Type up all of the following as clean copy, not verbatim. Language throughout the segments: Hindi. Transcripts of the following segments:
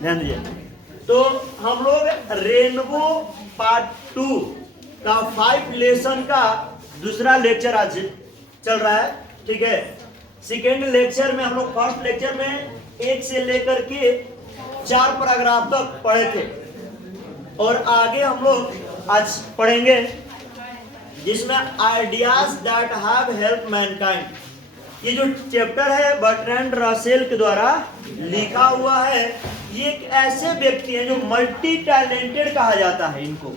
ध्यान दीजिए। तो हम लोग रेनबो पार्ट 2 का 5 लेसन का दूसरा लेक्चर आज चल रहा है, ठीक है। सेकेंड लेक्चर में हम लोग फर्स्ट लेक्चर में 1 से लेकर के 4 पैराग्राफ तक पढ़े थे, और आगे हम लोग आज पढ़ेंगे जिसमें ideas that have help Mankind. ये जो चैप्टर है बर्ट्रैंड रसेल के द्वारा लिखा हुआ है। ये एक ऐसे व्यक्ति हैं जो मल्टी टैलेंटेड कहा जाता है इनको।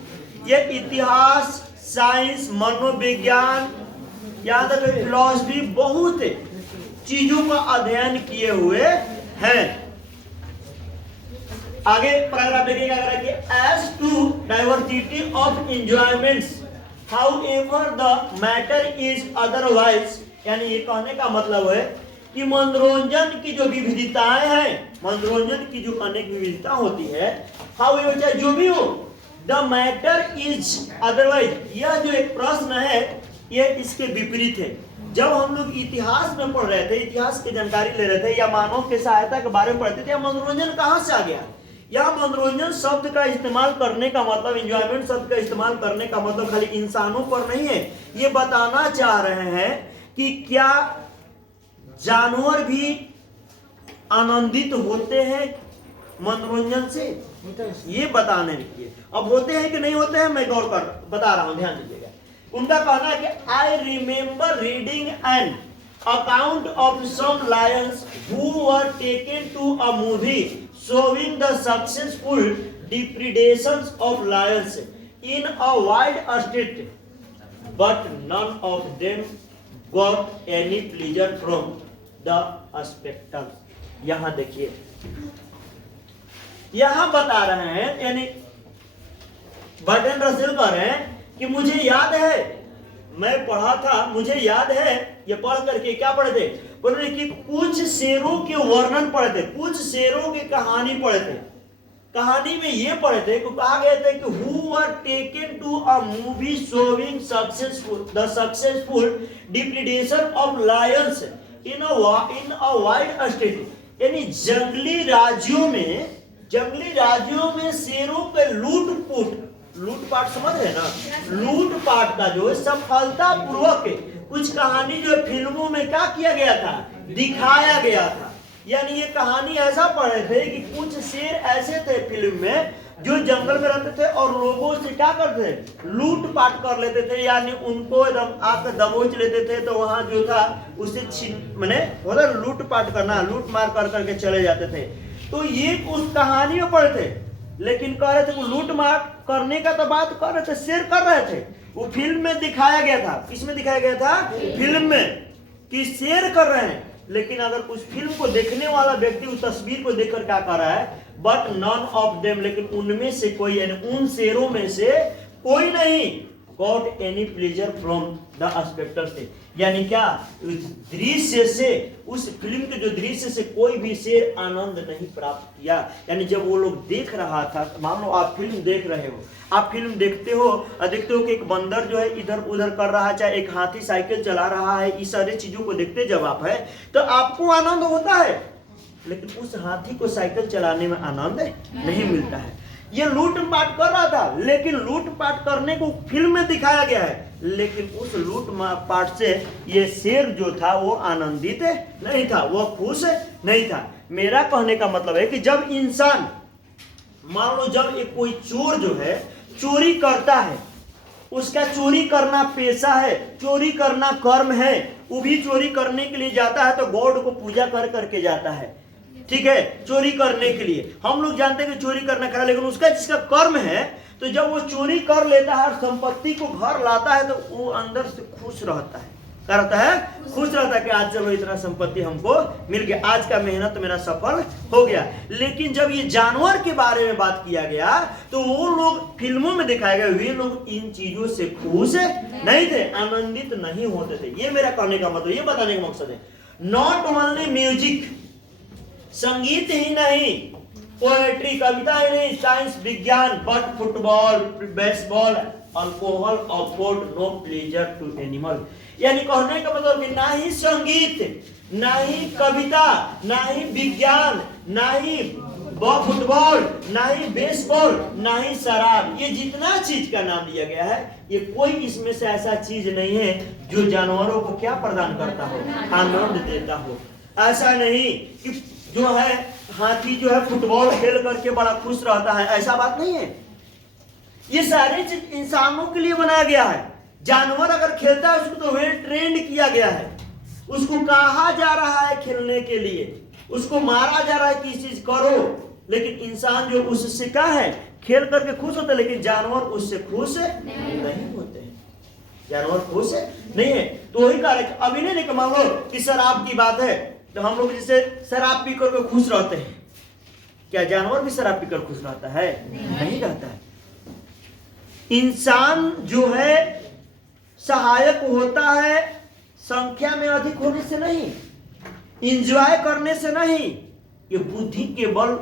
ये इतिहास, साइंस, मनोविज्ञान, यहाँ तक फिलॉसफी, बहुत चीजों का अध्ययन किए हुए हैं। आगे पैराग्राफ देखिएगा। As to diversity of enjoyments however the matter is otherwise, यानी ये कहने का मतलब है कि मनोरंजन की जो विविधताएं हैं, मनोरंजन की जो अनेक विविधता होती है, हाउएवर चाहे जो भी हो, द मैटर इज अदरवाइज, यह जो एक प्रश्न है ये इसके विपरीत है। जब हम लोग इतिहास में पढ़ रहे थे, इतिहास की जानकारी ले रहे थे या मानव के सहायता के बारे में पढ़ते थे, मनोरंजन कहाँ से आ गया? यह मनोरंजन शब्द का इस्तेमाल करने का मतलब, एंजॉयमेंट शब्द का इस्तेमाल करने का मतलब खाली इंसानों पर नहीं है। ये बताना चाह रहे हैं कि क्या जानवर भी आनंदित होते हैं मनोरंजन से, ये बताने के लिए। अब होते हैं कि नहीं होते हैं मैं गौर कर बता रहा हूं, ध्यान दीजिएगा। उनका कहना है कि I remember reading an account of some lions who were taken to a movie showing the successful depredations of lions in a wild state, but none of them got any pleasure from the spectacle. यहाँ देखिए, यहाँ बता रहे हैं, यानी बर्ट्रैंड रसेल कह रहे हैं कि मुझे याद है, मैं पढ़ा था, मुझे याद है, ये पढ़ करके क्या पढ़े थे? बोले कि कुछ शेरों के वर्णन पढ़े थे, कुछ शेरों की कहानी पढ़े थे। कहानी में ये पढ़े थे कि कहा गया था कि who were taken to a movie showing the successful depredation of lions in a wild state, यानी जंगली राज्यों में शेरों के लूटपाट समझ रहे ना, लूटपाट का जो है सफलता पूर्वक कुछ कहानी जो फिल्मों में क्या किया गया था, दिखाया गया था। यानी ये कहानी ऐसा पढ़े थे कि कुछ शेर ऐसे थे फिल्म में जो जंगल में रहते थे और लोगों से क्या करते थे, लूटपाट कर लेते थे, यानी उनको एकदम आकर दबोच लेते थे। तो वहां जो था उसे मतलब लूटपाट करना, लूट मार कर करके चले जाते थे। तो ये उस कहानी में पढ़े थे, लेकिन कह रहे थे वो लूट मार करने का तो बात कर रहे थे, शेर कर रहे थे। वो फिल्म में दिखाया गया था, किसमें दिखाया गया था? फिल्म में, कि शेर कर रहे हैं। लेकिन अगर उस फिल्म को देखने वाला व्यक्ति उस तस्वीर को देखकर क्या कर रहा है? बट नन ऑफ देम, लेकिन उनमें से कोई, यानी उन शेरों में से कोई नहीं, got any pleasure from the Spectator, यानी क्या उस दृश्य से, उस फिल्म के जो दृश्य से कोई भी शेर आनंद नहीं प्राप्त किया। यानी जब वो लोग देख रहा था, मान लो आप फिल्म देख रहे हो, आप फिल्म देखते हो कि एक बंदर जो है इधर उधर कर रहा है, चाहे एक हाथी साइकिल चला रहा है, इस सारी चीजों को देखते जब आप है तो आपको आनंद होता है, लेकिन उस हाथी को साइकिल चलाने में आनंद नहीं मिलता है। ये लूटपाट कर रहा था, लेकिन लूटपाट करने को फिल्म में दिखाया गया है, लेकिन उस लूटपाट से ये शेर जो था वो आनंदित नहीं था, वो खुश नहीं था। मेरा कहने का मतलब है कि जब इंसान, मान लो जब एक कोई चोर जो है चोरी करता है, उसका चोरी करना पेशा है, चोरी करना कर्म है, वो भी चोरी करने के लिए जाता है तो गॉड को पूजा कर करके जाता है, ठीक है, चोरी करने के लिए। हम लोग जानते हैं कि चोरी करना खरा, लेकिन उसका जिसका कर्म है, तो जब वो चोरी कर लेता है और संपत्ति को घर लाता है तो वो अंदर से खुश रहता है, करता है, खुश रहता है कि आज चलो इतना संपत्ति हमको मिल गया, आज का मेहनत मेरा सफल हो गया। लेकिन जब ये जानवर के बारे में बात किया गया तो वो लोग फिल्मों में दिखाए गए, वे लोग इन चीजों से खुश नहीं थे, आनंदित नहीं होते थे। ये मेरा कहने का मतलब, ये बताने का मकसद है। नॉट ओनली म्यूजिक, संगीत ही नहीं, पोएट्री, कविता ही नहीं, साइंस, विज्ञान, but football, baseball, alcohol afford no pleasure to animal. यानी कहने का मतलब कि ना ही संगीत, ना ही कविता, ना ही विज्ञान, ना ही फुटबॉल, ना ही बेसबॉल, ना ही शराब। ये जितना चीज का नाम लिया गया है, ये कोई इसमें से ऐसा चीज नहीं है जो जानवरों को क्या प्रदान करता हो, आनंद देता हो। ऐसा नहीं कि जो है हाथी जो है फुटबॉल खेल करके बड़ा खुश रहता है, ऐसा बात नहीं है। ये सारी चीज इंसानों के लिए बनाया गया है। जानवर अगर खेलता है उसको तो वेल ट्रेंड किया गया है, उसको कहा जा रहा है खेलने के लिए, उसको मारा जा रहा है कि चीज करो। लेकिन इंसान जो उससे क्या है, खेल करके खुश होता है, लेकिन जानवर उससे खुश नहीं होते हैं। जानवर खुश नहीं है। तो वही कारण अभी नहीं कि मान लो कि शराब की बात है, तो हम लोग जैसे शराब पी करके खुश रहते हैं, क्या जानवर भी शराब पीकर खुश रहता है? नहीं रहता है। इंसान जो है सहायक होता है संख्या में अधिक होने से नहीं, इंजॉय करने से नहीं, ये बुद्धि के बल,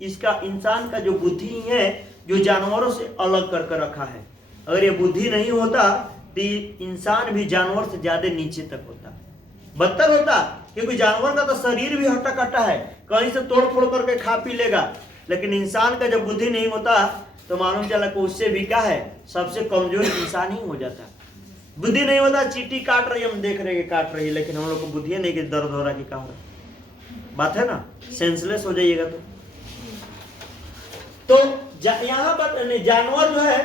इसका इंसान का जो बुद्धि है जो जानवरों से अलग करके रखा है। अगर ये बुद्धि नहीं होता तो इंसान भी जानवर से ज्यादा नीचे तक होता, बदतर होता। क्योंकि जानवर का तो शरीर भी हट्टा कट्टा है, कहीं से तोड़ फोड़ करके खा पी लेगा। लेकिन इंसान का जब बुद्धि नहीं होता तो मालूम चला कि उससे भी क्या है, सबसे कमजोर इंसान ही हो जाता। बुद्धि नहीं होता, चींटी काट रही, हम देख रहे हैं काट रही है, लेकिन हम लोग को बुद्धि नहीं कि दर्द हो रहा कि क्या हो रहा, बात है ना, सेंसलेस हो जाइएगा। तो यहाँ पर जानवर जो है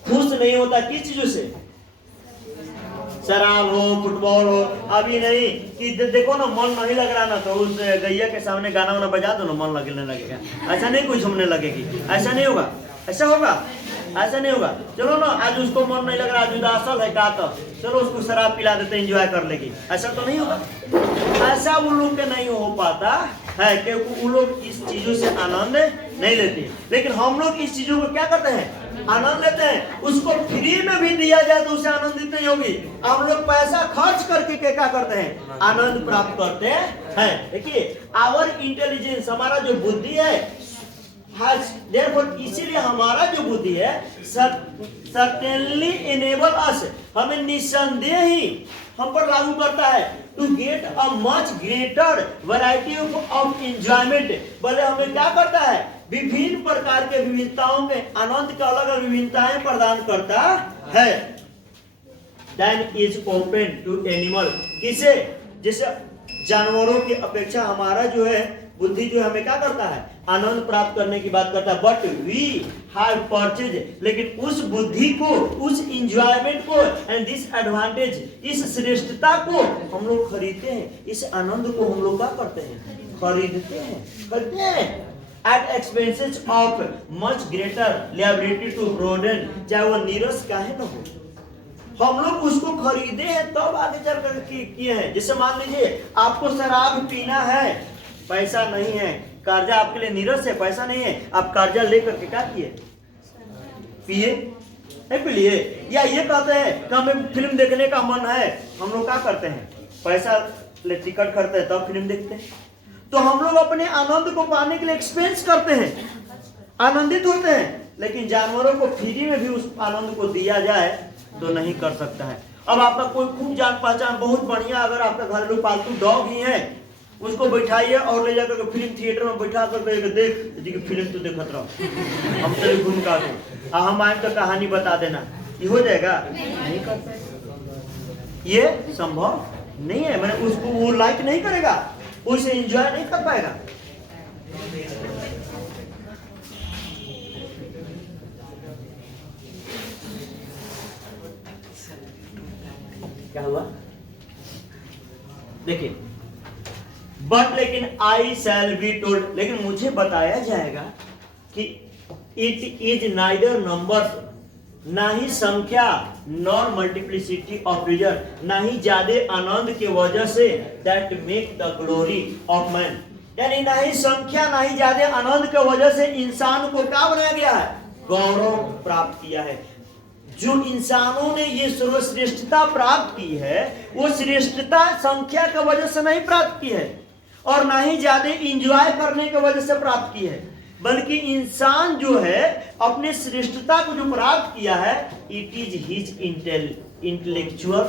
खुश नहीं होता किस चीजों से, शराब हो, फुटबॉल हो। अभी नहीं कि देखो ना मन नहीं लग रहा ना, तो उस गैया के सामने गाना वाना बजा दो ना, मन लगने लगेगा। ऐसा नहीं कुछ हमने लगेगी, ऐसा नहीं होगा, ऐसा होगा, ऐसा नहीं होगा। चलो ना आज उसको मन नहीं लग रहा, आज उदासल है का, तो चलो उसको शराब पिला देते, एंजॉय कर लेगी, ऐसा तो नहीं होगा। ऐसा उन लोग के नहीं हो पाता है, क्योंकि उन लोग इस चीजों से आनंद नहीं लेते। लेकिन हम लोग इस चीजों को क्या करते हैं, आनंद लेते हैं। उसको फ्री में भी दिया जाए तो उसे आनंदित नहीं होगी। हम लोग पैसा खर्च करके क्या करते हैं, आनंद प्राप्त करते हैं। देखिए आवर इंटेलिजेंस, हमारा जो बुद्धि है, therefore इसीलिए हमारा जो बुद्धि है certainly enable us, हमें निसंदेह ही हम पर लागू करता है to get a much greater variety of enjoyment। भले हमें क्या करता है, विभिन्न प्रकार के विविधताओं के आनंद के अलग अलग विभिन्नताएं प्रदान करता है। Than is open to animal, किसे, जैसे जानवरों की अपेक्षा हमारा जो है बुद्धि जो हमें क्या करता है, आनंद प्राप्त करने की बात करता है। बट वी हैव परचेज, लेकिन उस बुद्धि को, उस इंजॉयमेंट को एंड दिस एडवांटेज, इस श्रेष्ठता को हम लोग खरीदते हैं। इस आनंद को हम लोग क्या करते हैं, खरीदते हैं at expenses of much greater liability to broaden, चाहे वो नीरस का है ना हो, हम लोग उसको खरीदे हैं तब आगे चल कर किए हैं। जैसे मान लीजिए आपको शराब पीना है, पैसा नहीं है, कर्जा आपके लिए नीरस है, पैसा नहीं है, आप कर्जा लेकर के क्या किए, पिए, नहीं पिए। या ये कहते हैं कि हमें फिल्म देखने का मन है, हम लोग क्या करते हैं, पैसा ले टिकट करते हैं तब फिल्म देखते हैं। तो हम लोग अपने आनंद को पाने के लिए एक्सपेंस करते हैं, आनंदित होते हैं। लेकिन जानवरों को फ्री में भी उस आनंद को दिया जाए तो नहीं कर सकता है। अब आपका कोई खूब जान पहचान बहुत बढ़िया, अगर आपका घरेलू पालतू डॉग ही है, उसको बैठाइए और ले जाकर के फिल्म थिएटर में बैठा कर देख फिल्म तो देखत रहो, हम चले घूम का दो, हम आए तो कहानी बता देना, ये हो जाएगा, नहीं कर पाएगा, ये संभव नहीं है। मैंने उसको वो लाइक नहीं करेगा, उसे एंजॉय नहीं कर पाएगा। क्या हुआ देखिए, बट लेकिन आई शैल बी टोल्ड, लेकिन मुझे बताया जाएगा कि इट इज नाइदर नंबर, ना ही संख्या, नॉर मल्टीप्लिसिटी ऑफ रिजन, ना ही ज्यादा आनंद के वजह say that make the glory of man, यानी ना ही संख्या ना ही ज्यादा आनंद के वजह से इंसान को क्या बनाया गया है, गौरव प्राप्त किया है। जो इंसानों ने ये सर्वश्रेष्ठता प्राप्त की है, वो श्रेष्ठता संख्या की वजह से नहीं प्राप्त की है और ना ही ज्यादा इंजॉय करने की वजह से प्राप्त की है, बल्कि इंसान जो है अपने श्रेष्ठता को जो प्राप्त किया है, it is his intellectual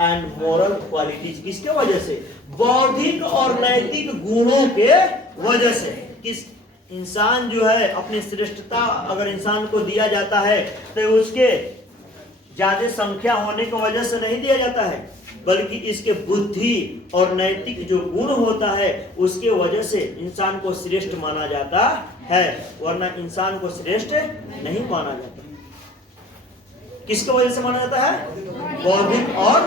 and moral qualities. किसके वजह से, बौद्धिक और नैतिक गुणों के वजह से। किस इंसान जो है अपनी श्रेष्ठता अगर इंसान को दिया जाता है तो उसके ज्यादा संख्या होने की वजह से नहीं दिया जाता है, बल्कि इसके बुद्धि और नैतिक जो गुण होता है उसके वजह से इंसान को श्रेष्ठ माना जाता है, वरना इंसान को श्रेष्ठ नहीं माना जाता। किसके वजह से माना जाता है? बौद्धिक और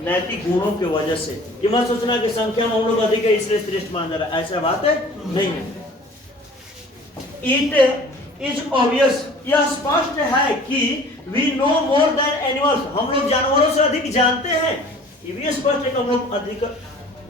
नैतिक गुणों की वजह से। ये मत सोचना कि संख्या में हम लोग अधिक है इसलिए श्रेष्ठ माना जा रहा है, ऐसा बात नहीं है। इट इज ऑब्वियस, यह स्पष्ट है कि we know more than animals, हम लोग जानवरों से अधिक जानते हैं। ये भी स्पष्ट है कि हम लोग अधिक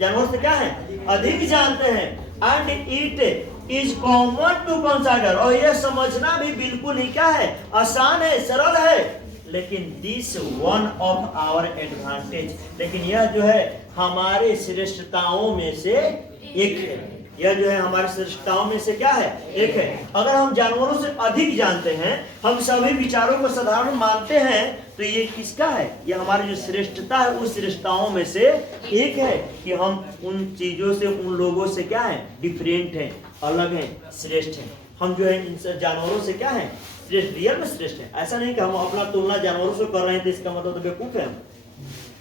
जानवरों से क्या है? अधिक जानते हैं। And it is common to consider, और यह समझना भी बिल्कुल ही क्या है? आसान है, सरल है। लेकिन this one of our advantage, लेकिन यह जो है हमारे श्रेष्ठताओं में से एक है। यह जो है हमारे श्रेष्ठताओं में से क्या है? एक है। अगर हम जानवरों से अधिक जानते हैं, हम सभी विचारों को साधारण मानते हैं, तो ये किसका है? ये हमारी जो श्रेष्ठता है उस श्रेष्ठताओं में से एक है कि हम उन चीजों से, उन लोगों से क्या है? डिफरेंट हैं, अलग हैं, श्रेष्ठ हैं। हम जो है इन जानवरों से क्या है? श्रेष्ठ, रियल में श्रेष्ठ है। ऐसा नहीं कि हम अपना तुलना जानवरों से कर रहे हैं तो इसका मतलब तो बेवकूफ है।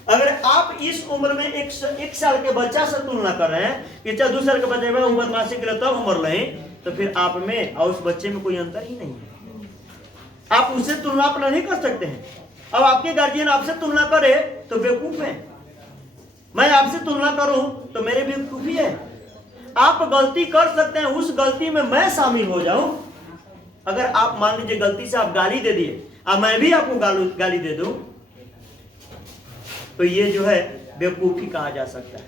अगर आप इस उम्र में एक साल के बच्चा से तुलना कर रहे हैं कि चाहे 2 साल के बच्चे में उम्र मासी के लिए तब उम्र रहे, तो फिर आप में और उस बच्चे में कोई अंतर ही नहीं है। आप उससे तुलना अपना नहीं कर सकते हैं। अब आपके गार्जियन आपसे तुलना करे तो बेवकूफ है, मैं आपसे तुलना करूं तो मेरे बेवकूफी है। आप गलती कर सकते हैं, उस गलती में मैं शामिल हो जाऊं। अगर आप मान लीजिए गलती से आप गाली दे दिए, अब मैं भी आपको गाली दे दूं, तो ये जो है बेवकूफी कहा जा सकता है।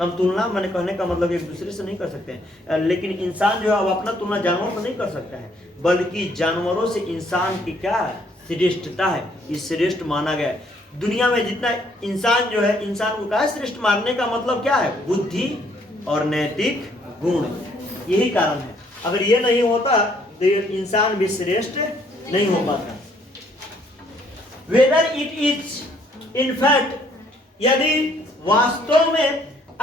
हम तुलना, मैंने कहने का मतलब एक दूसरे से नहीं कर सकते हैं। लेकिन इंसान जो है अब अपना तुलना जानवरों से नहीं कर सकता है, बल्कि जानवरों से इंसान की क्या श्रेष्ठता है, ये श्रेष्ठ माना गया है। दुनिया में जितना इंसान जो है, इंसान को क्या श्रेष्ठ मानने का मतलब क्या है? बुद्धि और नैतिक गुण, यही कारण है। अगर ये नहीं होता तो ये इंसान भी श्रेष्ठ नहीं हो पाता। Whether it is in fact, यदि वास्तव में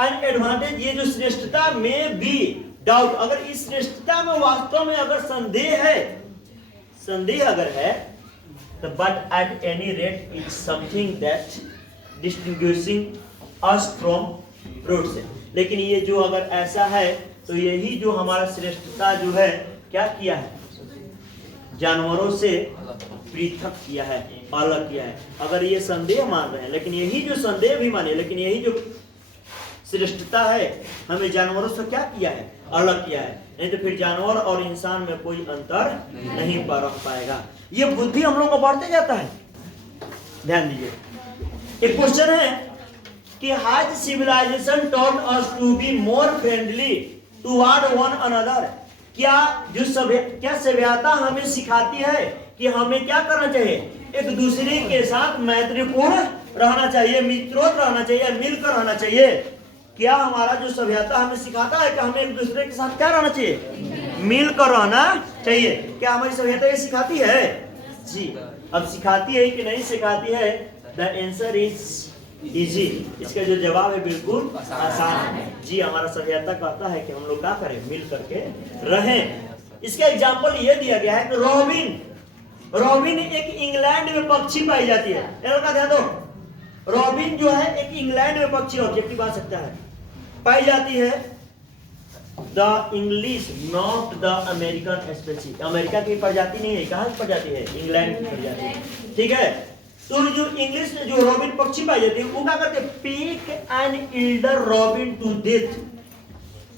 एन एडवांटेज, ये जो श्रेष्ठता में भी डाउट, अगर इस श्रेष्ठता में वास्तव में अगर संदेह अगर है, तो but at any rate is something that distinguishing us from brutes. लेकिन ये जो अगर ऐसा है तो यही जो हमारा श्रेष्ठता जो है क्या किया है? जानवरों से पृथक किया है, अलग किया है। अगर ये संदेह मान रहे हैं, लेकिन यही जो संदेह भी माने, लेकिन यही जो श्रेष्ठता है हमें जानवरों से क्या किया है? अलग किया है। नहीं तो फिर जानवर और इंसान में कोई अंतर नहीं रह पाएगा। ये बुद्धि हम लोग को बढ़ते जाता है। ध्यान दीजिए, एक क्वेश्चन है कि has civilization taught us to be more friendly toward one another? क्या सभ्यता हमें सिखाती है कि हमें क्या करना चाहिए? एक दूसरे के साथ मैत्रीपूर्ण रहना चाहिए, मित्रोत रहना चाहिए, मिलकर रहना चाहिए। क्या हमारा जो सभ्यता हमें सिखाता है कि हमें एक दूसरे के साथ क्या रहना चाहिए? मिलकर रहना चाहिए। क्या हमारी सभ्यता ये सिखाती है? जी। अब सिखाती है कि नहीं सिखाती है? The answer is easy. इसका जो जवाब है बिल्कुल आसान है। जी, हमारा सभ्यता कहता है कि हम लोग क्या करें? मिल करके रहें। इसका एग्जाम्पल ये दिया गया है कि रॉबिन एक इंग्लैंड में पक्षी पाई जाती है। का ध्यान दो, रॉबिन जो है एक इंग्लैंड में पक्षी, ऑब्जेक्टिव आ सकता है, पाई जाती है। The English not the American species, America की प्रजाति नहीं है। कहाँ की प्रजाति है? इंग्लैंड की प्रजाति है। ठीक है, तो जो इंग्लिश में जो रॉबिन पक्षी पाई जाती है वो क्या करते हैं? Pick an elder robin to death.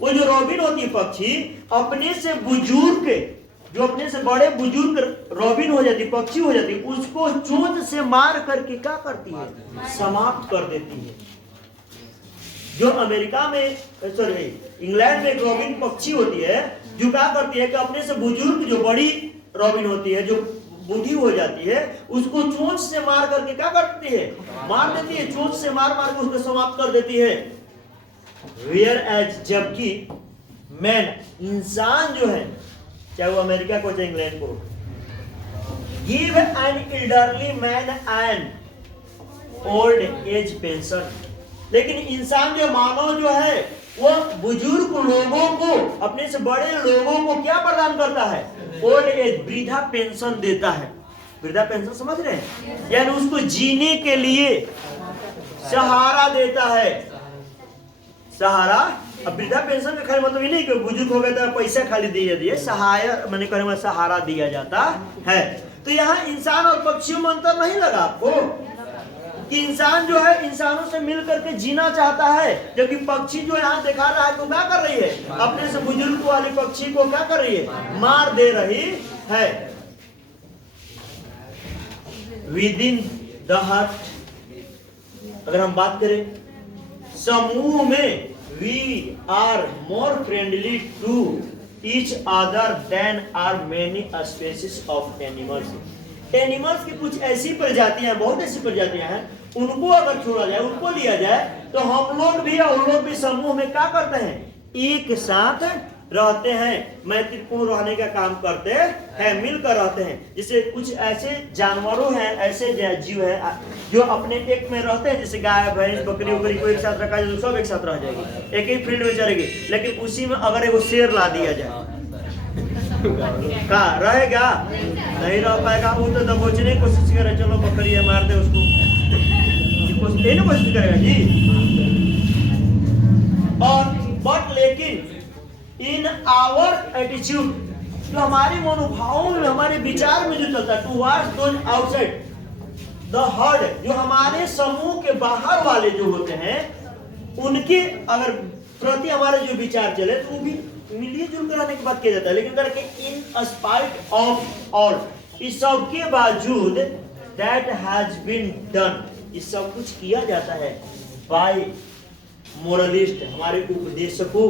वो जो रॉबिन होती है पक्षी, अपने से बुजुर्ग, जो अपने से बड़े बुजुर्ग रॉबिन हो जाती, पक्षी हो जाती, उसको चोंच से मार करके क्या करती है? समाप्त कर देती है। जो अमेरिका में, सॉरी इंग्लैंड में एक रॉबिन पक्षी होती है जो क्या करती है कि अपने से बुजुर्ग जो बड़ी रॉबिन होती है, जो बूढ़ी हो जाती है, उसको चोंच से मार करके क्या करती है? मार देती है। चोंच से मार मार के उसको समाप्त कर देती है। वेयर एज, जबकि मैन, इंसान जो है, चाहे वो अमेरिका को चाहे इंग्लैंड को, give an elderly man an old age pension. लेकिन इंसान जो मानव जो है वो बुजुर्ग लोगों को, अपने से बड़े लोगों को क्या प्रदान करता है? ओल्ड एज, वृद्धा पेंशन देता है। वृद्धा पेंशन समझ रहे हैं? यानी उसको जीने के लिए सहारा देता है। सहारा, अब वृद्धा पेंशन का खाली मतलब ये नहीं कि बुजुर्ग हो गए तो पैसा खाली दिए, सहायक मैंने कहने सहारा दिया जाता है। तो यहाँ इंसान और पक्षियों में अंतर नहीं लगा आपको कि इंसान जो है इंसानों से मिल करके जीना चाहता है, जबकि पक्षी जो यहाँ दिखा रहा है तो क्या कर रही है? अपने से बुजुर्ग वाली पक्षी को क्या कर रही है? मार दे रही है। विद इन द हट अगर हम बात करें, समूह में we are more friendly to each other than are many species of animals. Animals की कुछ ऐसी प्रजातियां, बहुत ऐसी प्रजातियां हैं, उनको अगर छोड़ा जाए, उनको लिया जाए, तो हम लोग भी और उन लोग भी समूह में क्या करते हैं? एक साथ रहते हैं, मैत्रीपूर्ण रहने का काम करते हैं, मिलकर रहते हैं। जैसे कुछ ऐसे जानवरों हैं, ऐसे जीव हैं जो अपने एक में रहते हैं, जैसे गाय, भैंस, बकरी उकरी को एक साथ रखा जाए तो सब एक साथ रह जाएगी, एक ही फील्ड में चलेगी। लेकिन उसी में अगर एगो शेर ला दिया जाए, कहा रहेगा? नहीं रह पाएगा। वो तो दबोचने की कोशिश करे, चलो बकरी है मार दे उसको, कोशिश करेगा जी। और बट लेकिन इन आवर एटीट्यूड, जो हमारे मनोभावों में, हमारे विचार में जो चलता है, towards those outside the heard, जो हमारे समूह के बाहर वाले जो होते हैं, उनके अगर प्रति हमारे जो विचार चले तो वो भी मिलिए जुल कर रहने की बात किया जाता है। लेकिन करके इन स्पाइट ऑफ ऑल, इस सब के बावजूद, दैट हैज बीन डन, इस सब कुछ किया जाता है बाय मोरलिस्ट, हमारे उपदेशकों,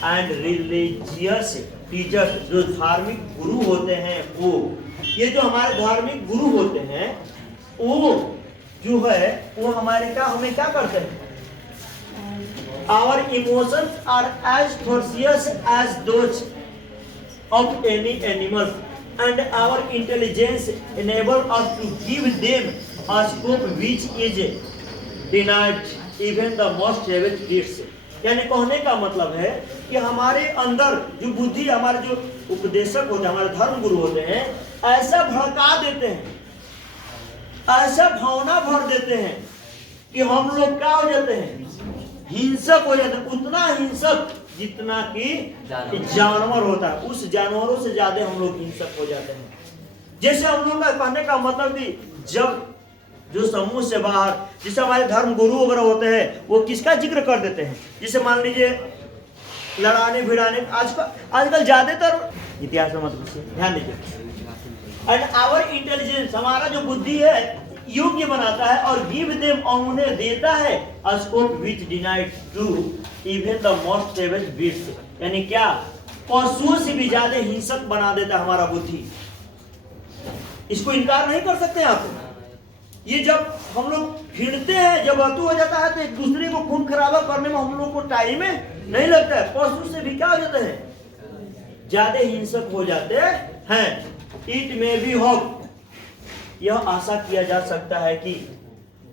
एंड रिलीजियस टीचर्स, जो धार्मिक गुरु होते हैं वो। ये जो हमारे धार्मिक गुरु होते हैं वो जो है वो हमारे क्या, हमें क्या करते हैं? Our emotions are as ferocious as those of any animal, and our intelligence enables us to give them a scope which is denied even the most savage beasts. यानी कहने का मतलब है कि हमारे अंदर जो बुद्धि, हमारे जो उपदेशक होते हैं, हमारे धर्म गुरु होते हैं, ऐसा भड़का देते हैं, ऐसा भावना भर देते हैं कि हम लोग क्या हो जाते हैं? हिंसक हो जाते हैं। उतना हिंसक जितना कि जानवर होता है, उस जानवरों से ज्यादा हम लोग हिंसक हो जाते हैं। जैसे हम लोग का कहने का मतलब कि जब जो समूह से बाहर, जिसे हमारे धर्म गुरु वगैरह होते हैं, वो किसका जिक्र कर देते हैं? जैसे मान लीजिए लड़ाने भिड़ाने, आजकल ज्यादातर इतिहास में मतलब ध्यान दीजिए। एंड आवर इंटेलिजेंस, हमारा जो बुद्धि है योग्य बनाता है, और गिव देम, और उन्हें देता है, a scope which denied to even the most savage beasts, यानी क्या? पशुओं से भी ज्यादा हिंसक बना देता है हमारा बुद्धि। इसको इनकार नहीं कर सकते आप। ये जब हम लोग भिड़ते हैं, जब अतु हो जाता है, तो एक दूसरे को खून खराबा करने में हम लोग को टाइम नहीं लगता है। पशु से भी क्या हो जाते हैं? ज्यादा हिंसक हो जाते हैं। इट में भी होप, यह आशा किया जा सकता है कि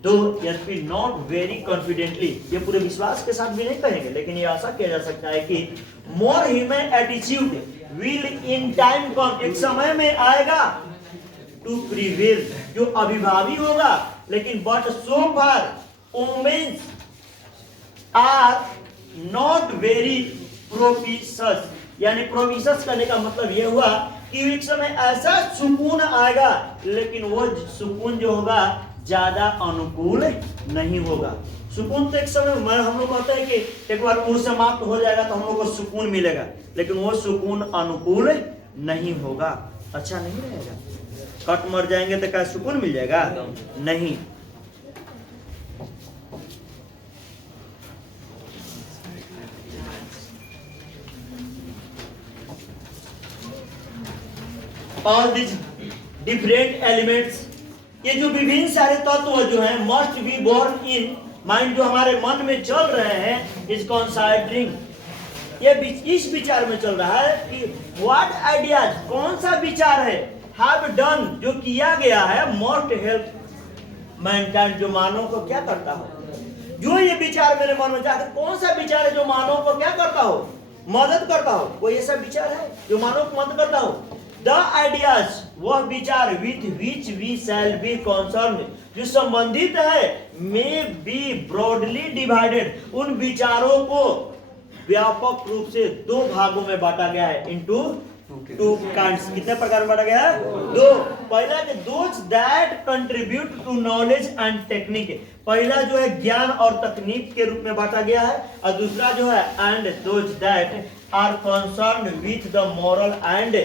दो यद्यपि नॉट वेरी कॉन्फिडेंटली, ये पूरे विश्वास के साथ भी नहीं कहेंगे, लेकिन ये आशा किया जा सकता है कि more human attitude will in time come, एक समय में आएगा, टू प्रिवेल, जो अभिभावी होगा। लेकिन but so far womens are not very propitious, यानी प्रोपिशस करने का मतलब यह हुआ कि एक समय ऐसा सुकून आएगा, लेकिन वो सुकून जो होगा ज्यादा अनुकूल नहीं होगा। सुकून तो एक समय हम लोग कहते हैं कि एक बार वो समाप्त हो जाएगा तो हम लोग को सुकून मिलेगा, लेकिन वो सुकून अनुकूल नहीं होगा, अच्छा नहीं रहेगा। कट मर जाएंगे तो क्या सुकून मिल जाएगा? नहीं। ऑल दिस डिफरेंट एलिमेंट्स, ये जो विभिन्न सारे तत्व जो हैं, must be borne in mind, जो हमारे मन में चल रहे हैं, इज कंसाइडरिंग, ये इस विचार में चल रहा है कि व्हाट आइडियाज, कौन सा विचार है, हैव डन, जो किया गया है, मोस्ट हेल्प मैनकाइंड, जो मानव को क्या करता हो, जो ये विचार मेरे मन में जाते, कौन सा विचार है जो मानव को क्या करता हो, मदद करता हो? कोई ऐसा विचार है जो मानव को मदद करता हो? द आइडियाज, वह विचार with which we shall be concern, जो संबंधित है, मे बी ब्रॉडली डिवाइडेड, उन विचारों को व्यापक रूप से दो भागों में बांटा गया है, इनटू टू काइंड्स। कितने प्रकार में बांटा गया है? दो। पहला कि those that contribute to knowledge and technique, पहला जो है ज्ञान और तकनीक के रूप में बांटा गया है, और दूसरा जो है and those that are concern with the moral and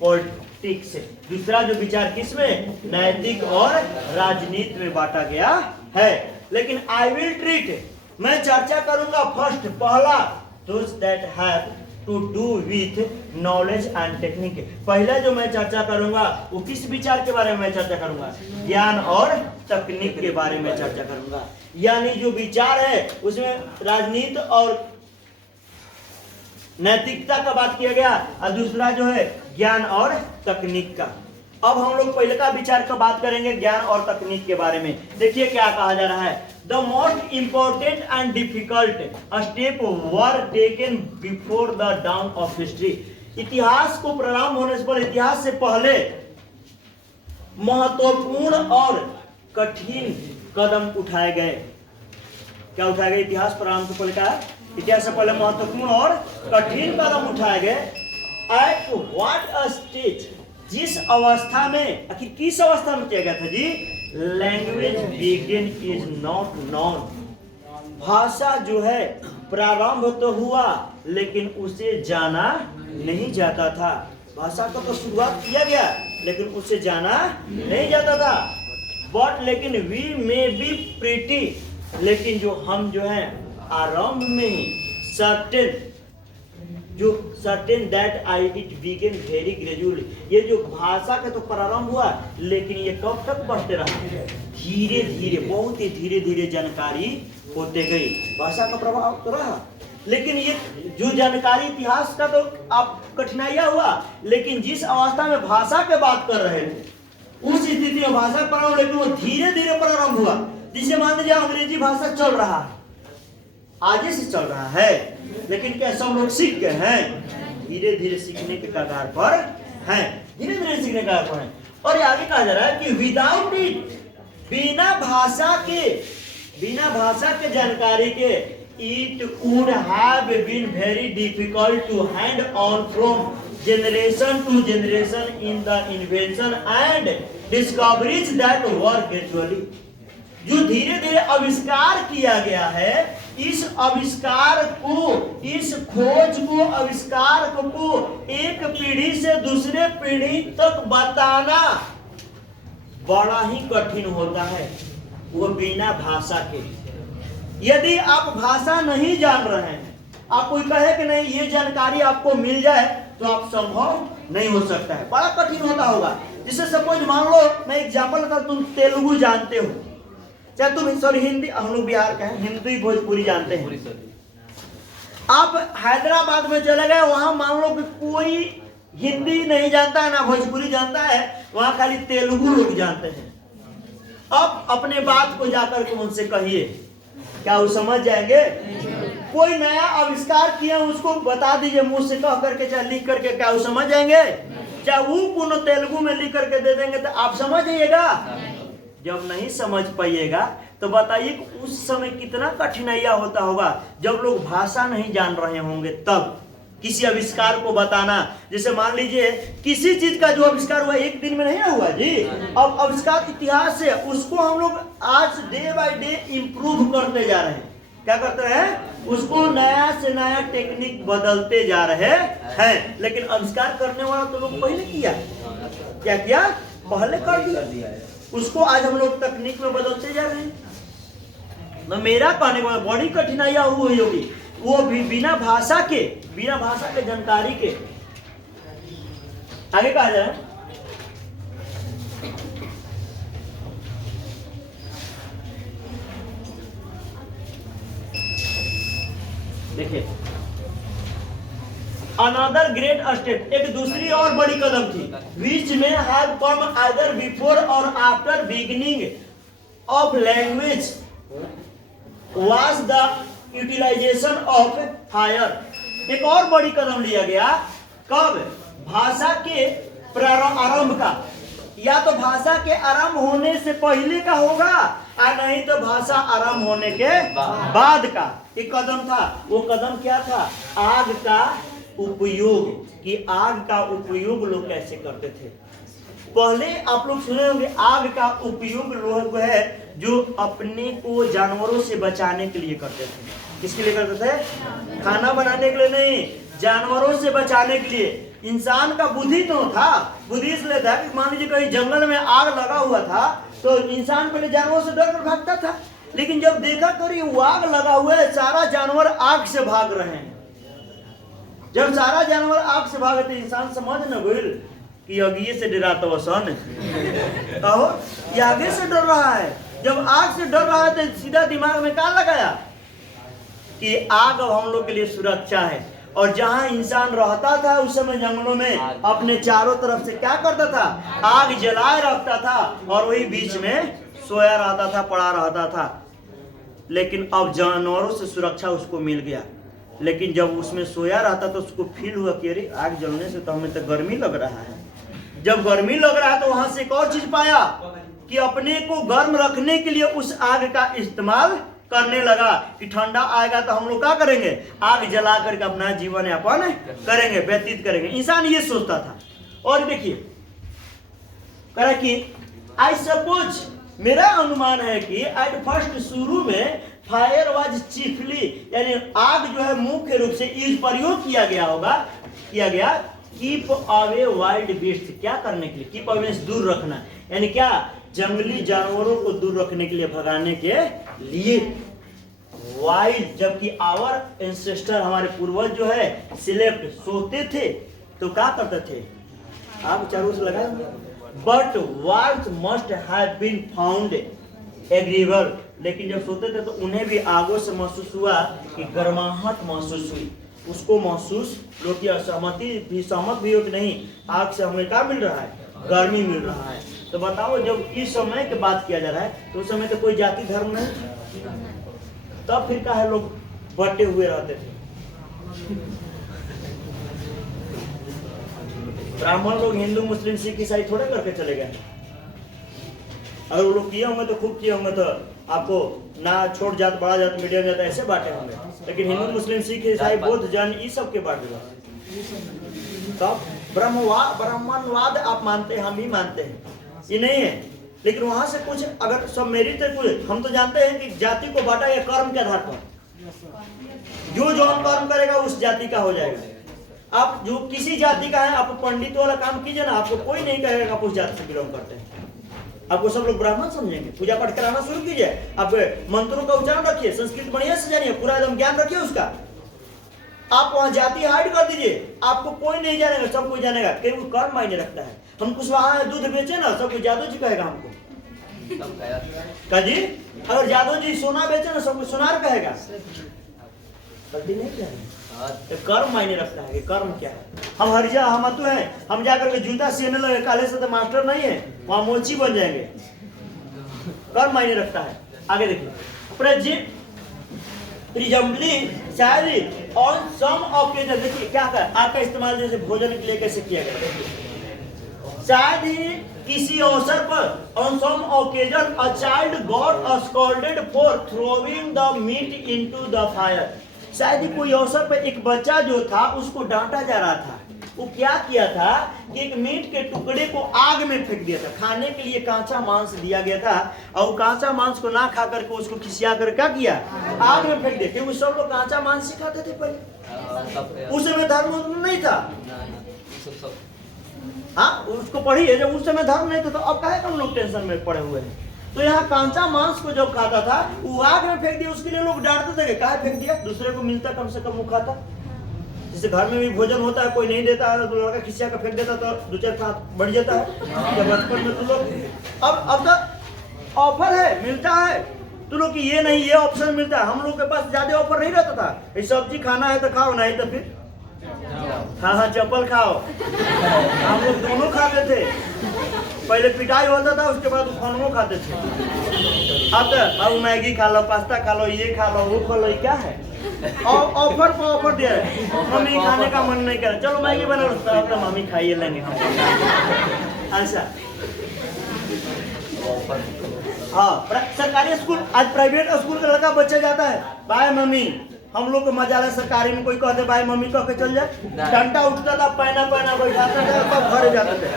politics, दूसरा जो विचार किसमें? नैतिक और राजनीति में बांटा गया है। लेकिन आई विल ट्रीट, मैं चर्चा करूंगा फर्स्ट, पहला those that have to do with knowledge and technique. पहला जो मैं चर्चा करूंगा वो किस विचार के बारे में मैं चर्चा करूंगा? ज्ञान और तकनीक के बारे में चर्चा करूंगा। यानी जो विचार है उसमें राजनीति और नैतिकता का बात किया गया, और दूसरा जो है ज्ञान और तकनीक का। अब हम लोग पहले का विचार का बात करेंगे, ज्ञान और तकनीक के बारे में। देखिए क्या कहा जा रहा है, the most important and difficult step were taken before the down of history, इतिहास को प्रारंभ होने से पहले, इतिहास से पहले महत्वपूर्ण और कठिन कदम उठाए गए। क्या उठाए गए? इतिहास प्रारंभ से पहले का, इतिहास से पहले महत्वपूर्ण और कठिन कदम उठाए गए। एट व्हाट अ स्टेज, जिस अवस्था में, आखिर किस अवस्था में किया गया था जी? Language begin is not known, भाषा जो है प्रारंभ तो हुआ लेकिन उसे जाना नहीं जाता था। भाषा का तो शुरुआत किया गया लेकिन उसे जाना नहीं जाता था। बट लेकिन वी मे बी प्रीटी, लेकिन जो हम जो है आरंभ में ही certain that I it begin very gradually, ये जो भाषा का तो प्रारंभ हुआ लेकिन ये कब तक बढ़ते रहा? धीरे धीरे, बहुत ही धीरे धीरे जानकारी होते गई। भाषा का प्रभाव तो रहा, लेकिन ये जो जानकारी इतिहास का तो आप कठिनाइयां हुआ, लेकिन जिस अवस्था में भाषा के बात कर रहे थे उस स्थिति में भाषा प्रारंभ, लेकिन वो धीरे धीरे प्रारंभ हुआ। जिसे मान लीजिए अंग्रेजी भाषा चल रहा है, आगे से चल रहा है, लेकिन क्या सब लोग सीख गए हैं? धीरे धीरे सीखने के कगार पर हैं, धीरे धीरे सीखने के कगार पर हैं। और आगे कहा जा रहा है कि विदाउट इट, बिना भाषा के जानकारी के, it would have been very difficult to hand on from generation to generation in the invention and discoveries that were gradually, जो धीरे धीरे आविष्कार किया गया है, इस आविष्कार को, इस खोज को, आविष्कार को एक पीढ़ी से दूसरे पीढ़ी तक बताना बड़ा ही कठिन होता है, वो बिना भाषा के। यदि आप भाषा नहीं जान रहे हैं, आप कोई कहे कि नहीं ये जानकारी आपको मिल जाए, तो आप संभव नहीं हो सकता है, बड़ा कठिन होता होगा। जिससे सपोज मान लो मैं एग्जांपल बता, तुम तेलुगु जानते हो, चाहे तुम सॉरी हिंदी, हम लोग बिहार के हैं, हिंदी भोजपुरी जानते हैं। आप हैदराबाद में चले गए, वहां मान लो कि कोई हिंदी नहीं जानता है ना भोजपुरी जानता है, वहां खाली तेलुगु लोग जानते हैं। अब अपने बात को जाकर के उनसे कहिए, क्या वो समझ जाएंगे? कोई नया आविष्कार किया उसको बता दीजिए मुंह से कह करके, चाहे लिख करके, क्या वो समझ जाएंगे? चाहे वो पुनः तेलुगु में लिख करके दे देंगे तो आप समझ जाइएगा? जब नहीं समझ पाइएगा तो बताइए कि उस समय कितना कठिनाइयां होता होगा जब लोग भाषा नहीं जान रहे होंगे, तब किसी आविष्कार को बताना। जैसे मान लीजिए किसी चीज का जो आविष्कार हुआ एक दिन में नहीं हुआ जी, अब आविष्कार इतिहास से उसको हम लोग आज डे बाय डे इम्प्रूव करते जा रहे हैं। क्या करते हैं? उसको नया से नया टेक्निक बदलते जा रहे हैं। लेकिन आविष्कार करने वाला तो लोग पहले किया, क्या किया? पहले कर दिया। उसको आज हम लोग तकनीक में बदलते जा रहे हैं। मेरा कहने का बड़ी कठिनाइयां हुई होगी, वो भी बिना भाषा के जानकारी के। आगे कहा जाए, देखिए अनदर ग्रेट स्टेप, एक दूसरी और बड़ी कदम थी, विच में हैव कम आइदर बिफोर और after beginning of language was the utilization of fire। एक और बड़ी कदम लिया गया, कब? भाषा के आरंभ का, या तो भाषा के आरंभ होने से पहले का होगा और नहीं तो भाषा आरंभ होने के बाद का एक कदम था। वो कदम क्या था? आग का उपयोग, कि आग का उपयोग लोग कैसे करते थे। पहले आप लोग सुने होंगे आग का उपयोग लोग है जो अपने को जानवरों से बचाने के लिए करते थे। किसके लिए करते थे? खाना बनाने के लिए नहीं, जानवरों से बचाने के लिए। इंसान का बुद्धि तो था, बुद्धि इसलिए था कि मान लीजिए कहीं जंगल में आग लगा हुआ था तो इंसान पहले जानवरों से डर कर भागता था, लेकिन जब देखा तो ये आग लगा हुआ है, सारा जानवर आग से भाग रहे हैं। जब सारा जानवर आग से भागे तो इंसान समझ न गई कि आगे से डराता वसन कहो, ये आगे से डर रहा है। जब आग से डर रहा है तो सीधा दिमाग में क्या लगाया कि आग अब हम लोग के लिए सुरक्षा है। और जहां इंसान रहता था उस समय जंगलों में अपने चारों तरफ से क्या करता था? आग जलाए रखता था और वही बीच में सोया रहता था, पड़ा रहता था। लेकिन अब जानवरों से सुरक्षा उसको मिल गया, लेकिन जब उसमें सोया रहता तो उसको फील हुआ कि अरे आग जलने से तो हमें तो गर्मी लग रहा है। जब गर्मी लग रहा है तो वहां से एक और चीज पाया कि अपने को गर्म रखने के लिए उस आग का इस्तेमाल करने लगा कि ठंडा आएगा तो हम लोग क्या करेंगे? आग जला करके अपना जीवन यापन करेंगे, व्यतीत करेंगे। इंसान ये सोचता था। और देखिए कह कि आई सपोज, मेरा अनुमान है कि एट फर्स्ट शुरू में फायर वाज चीफली, यानी आग जो है मुख्य रूप से यूज प्रयोग किया गया कीप अवे वाइल्ड बीस्ट, क्या करने के लिए? कीप अवे दूर रखना, यानी क्या? जंगली जानवरों को दूर रखने के लिए, भगाने के लिए। वाइल्ड, जबकि आवर एंसेस्टर, हमारे पूर्वज जो है सिलेक्ट, सोते थे तो क्या करते थे? आप चारों से लगाए होंगे। But warmth must have been found agreeable, लेकिन जब सोते थे तो उन्हें भी आगों से महसूस हुआ कि गर्माहट महसूस हुई। उसको महसूस, लोग की सहमत भी हो कि नहीं, आग से हमें क्या मिल रहा है? गर्मी मिल रहा है। तो बताओ, जब इस समय की बात किया जा रहा है तो उस समय तो कोई जाति धर्म नहीं, तब फिर क्या है लोग बटे हुए रहते थे। ब्राह्मण लोग हिंदू मुस्लिम सिख ईसाई थोड़े करके चले गए। अगर वो लोग किए होंगे तो खूब किए होंगे, तो आपको ना छोट जात बड़ा जात मीडियम जात ऐसे बांटे होंगे, लेकिन हिंदू मुस्लिम सिख ईसाई बौद्ध जैन ये सब के बांट दिया। तब ब्राह्मणवाद आप मानते हैं, हम भी मानते हैं, ये नहीं है। लेकिन वहां से कुछ अगर सब मेरिट है कुछ, हम तो जानते हैं कि जाति को बांटा या कर्म के आधार पर, जो कर्म करेगा उस जाति का हो जाएगा। आप जो किसी जाति का है, आप पंडित वाला काम कीजिए ना, आपको कोई नहीं कहेगा आप उस जाति से बिलोंग करते हैं। आपको सब लोग ब्राह्मण समझेंगे। पूजा पाठ कराना शुरू कीजिए, आप मंत्रों का उच्चारण रखिए, संस्कृत बढ़िया से जानिए, पूरा एकदम ज्ञान रखिए उसका। आप वहां जाति हाइड कर दीजिए, आपको कोई नहीं जानेगा, सब कोई जानेगा, क्योंकि कर्म मायने रखता है। हम कुछ वहां दूध बेचे ना, सब कुछ यादव जी कहेगा हमको का जी। अगर यादव जी सोना बेचे ना, सब कुछ सोनार कहेगा। गलती नहीं कहेगा, तो कर्म मायने रखता है कि कर्म क्या है। हम हरिजा हम तो है, हम जाकर के जूता सीने लगे, काले से तो मास्टर नहीं है, वहां मोची बन जाएंगे। कर्म मायने रखता है। आगे देखिए, प्रिजम्बली शायद ऑन सम ऑकेजन, देखिए क्या कर आपका इस्तेमाल जैसे भोजन के लिए कैसे किया गया। शायद ही किसी अवसर पर on some occasion a child got scolded for throwing the meat into the fire. शायद ही कोई अवसर पर एक बच्चा जो था उसको डांटा जा रहा था। वो क्या किया था कि एक मीट के टुकड़े को आग में फेंक दिया था। खाने के लिए कांचा मांस दिया गया था और कांचा मांस को ना खा करके उसको खिसिया कर क्या किया, आग में फेंक दिया। क्योंकि सब लोग कांचा मांस ही खाते थे पहले, उस समय धर्म नहीं था। हाँ, उसको पढ़िए, जब उस समय धर्म नहीं था तो अब काहे हम लोग टेंशन में पड़े हुए हैं। तो यहाँ कांचा मांस को जब खाता था वो आग में फेंक दिया, उसके लिए लोग डांटते थे कि काहे फेंक दिया, दूसरे को मिलता कम से कम वो खाता। जैसे घर में भी भोजन होता है, कोई नहीं देता है तो लड़का खिसिया का फेंक देता तो दो चार हाथ बढ़ जाता है। जब बचपन में तो लोग अब तो ऑफर है, मिलता है तो लोग ये नहीं, ये ऑप्शन मिलता है। हम लोग के पास ज्यादा ऑफर नहीं रहता था, ये सब्जी खाना है तो खाओ, नहीं तो फिर हाँ चप्पल खाओ। हम लोग दोनों खाते थे। पहले पिटाई होता था, उसके बाद खानों खाते थे। अब तो अब मैगी खा लो, पास्ता खा लो, ये खा लो, वो खा लो, ये क्या है? और ऑफर पर ऑफर दे रहे, मम्मी खाने का मन नहीं कर, चलो मैगी बना लो, तो मम्मी खाइए लेंगे हम। ऐसा हाँ, सरकारी स्कूल, आज प्राइवेट स्कूल का लड़का बच्चा जाता है, बाय मम्मी, हम लोग को मजा आया। सरकारी में कोई कहते भाई मम्मी कह के चल जाए, डंडा उठता था, पैना पैना बैठाते थे, सब घर जाते थे।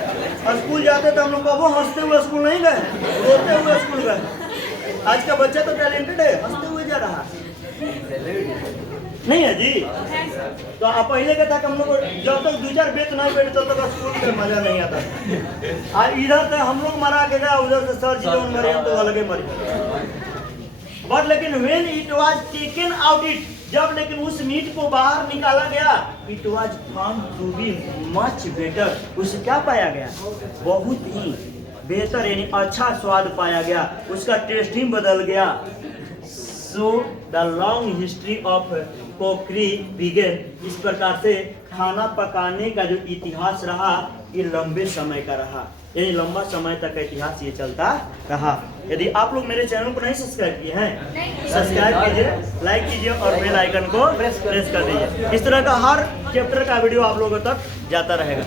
स्कूल जाते थे हम लोग, कबो हंसते हुए स्कूल नहीं गए, रोते हुए स्कूल गए। आज का बच्चा तो टैलेंटेड है, हंसते हुए जा रहा नहीं है जी। तो आप पहले का था कि हम लोग जब तक 2-4 बेच नहीं बैठे तब तक स्कूल में मजा नहीं आता। और इधर से हम लोग मरा के गया, उधर से सर जी लोग मरे तो अलग मरे। बट लेकिन when it was taken out it, जब लेकिन उस मीट को बाहर निकाला गया, it was found to be much better, उससे क्या पाया गया? बहुत ही बेहतर यानी अच्छा स्वाद पाया गया, उसका टेस्ट ही बदल गया। So the long history of cookery began, इस प्रकार से खाना पकाने का जो इतिहास रहा ये लंबे समय का रहा, यानी लंबा समय तक का इतिहास ये चलता रहा। यदि आप लोग मेरे चैनल को नहीं सब्सक्राइब किए हैं, सब्सक्राइब कीजिए, लाइक कीजिए और बेल आइकन को प्रेस कर दीजिए। इस तरह का हर चैप्टर का वीडियो आप लोगों तक जाता रहेगा।